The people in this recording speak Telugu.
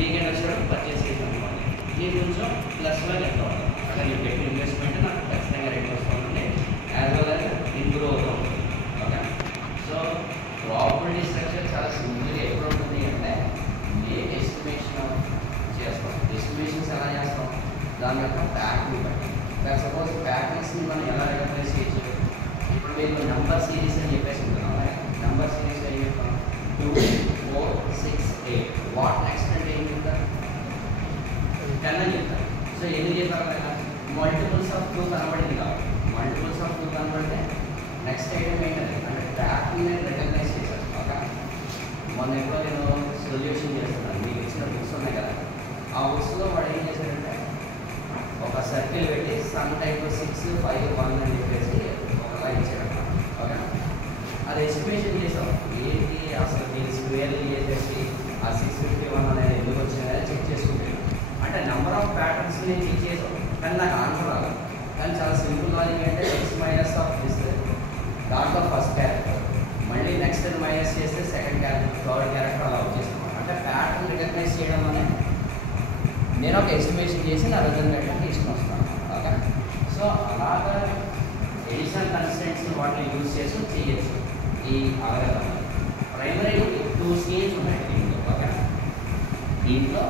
వీకెండ్ వచ్చేటప్పుడు పర్చేస్ చేసాం అనుకోండి, ఇది కొంచెం ప్లస్లో లెక్క అవుతుంది. అక్కడ నేను పెట్టిన ఇన్వెస్ట్మెంట్ నాకు ఖచ్చితంగా రేట్ వస్తుంది, యాజ్ వెల్ యాజ్ ఇంప్రూవ్ అవుతూ ఉంటుంది. ఓకే, సో ప్రాపర్టీ స్ట్రక్చర్ చాలా సింపుల్గా ఎప్పుడు ఉంటుంది అంటే మీకు ఎస్టిమేషన్ చేస్తాం. ఎస్టిమేషన్స్ ఎలా చేస్తాం? దాని యొక్క ప్యాకింగ్ బట్టి. సపోజ్ ప్యాకింగ్స్ని మనం ఎలా రికగ్నైజ్ చేయొచ్చు? ఇప్పుడు మీకు నెంబర్ సిరీస్ అని చెప్పేసి ఉంటున్నాం. నెంబర్ సిరీస్ ఏం చెప్తాం? 2, 4, 6, 8. వాట్ నెక్స్ట్ అంటే ఏం చెప్తారు? 10 అని చెప్తారు. సో ఎందుకు చెప్పారు కదా? మల్టిపుల్స్ ఆఫ్ 2 కనబడింది కాబట్టి. మల్టిపుల్స్ ఆఫ్ 2 కనబడితే నెక్స్ట్ ఐటమ్ ఏంటంటే అంటే ట్రాకింగ్ అని రికగ్నైజ్ చేశారు. ఓకే, మొన్న ఎప్పుడో నేను సొల్యూషన్ చేస్తున్నాను, మీకు ఇచ్చిన బుక్స్ ఉన్నాయి కదా, ఆ బుక్స్లో వాడు ఏం చేశాడంటే ఒక సర్కిల్ పెట్టి సమ్ టైప్ 6, 5, 1 అని చెప్పేసి ఒకలా ఇచ్చాడన్నమాట. ఓకే, అది ఎస్టిమేషన్ చేసాం. ఏంటి అసలు మీరు స్క్వేర్లు చేసేసి ఆ 651 అనేది ఎందుకు వచ్చిందని చెక్ చేసుకుంటాను. అంటే నెంబర్ ఆఫ్ ప్యాటర్న్స్ నేను చెక్ చేసాం, కానీ నాకు ఆన్సర్ రాదు. కానీ చాలా సింపుల్ లాజిక్ అంటే x మైనస్ ఆఫ్ దిస్ దాంట్లో ఫస్ట్ క్యారెక్టర్, మళ్ళీ నెక్స్ట్ మైనస్ చేస్తే సెకండ్ క్యారెక్టర్, థర్డ్ క్యారెక్టర్ అలా వచ్చేసాం. అంటే ప్యాటర్న్ రికగ్నైజ్ చేయడం అనే నేను ఒక ఎస్టిమేషన్ చేసి నా రిజల్ట్ అంటే తీసుకొస్తాను. ఓకే, సో అలాగా ఎడిషనల్ కన్స్టెంట్స్ని వాటిని యూజ్ చేసి చేయొచ్చు. ఈ అవగాహన ప్రైమరీ 2 స్కీమ్స్ ఉన్నాయి దీంట్లో. ఓకే, దీంట్లో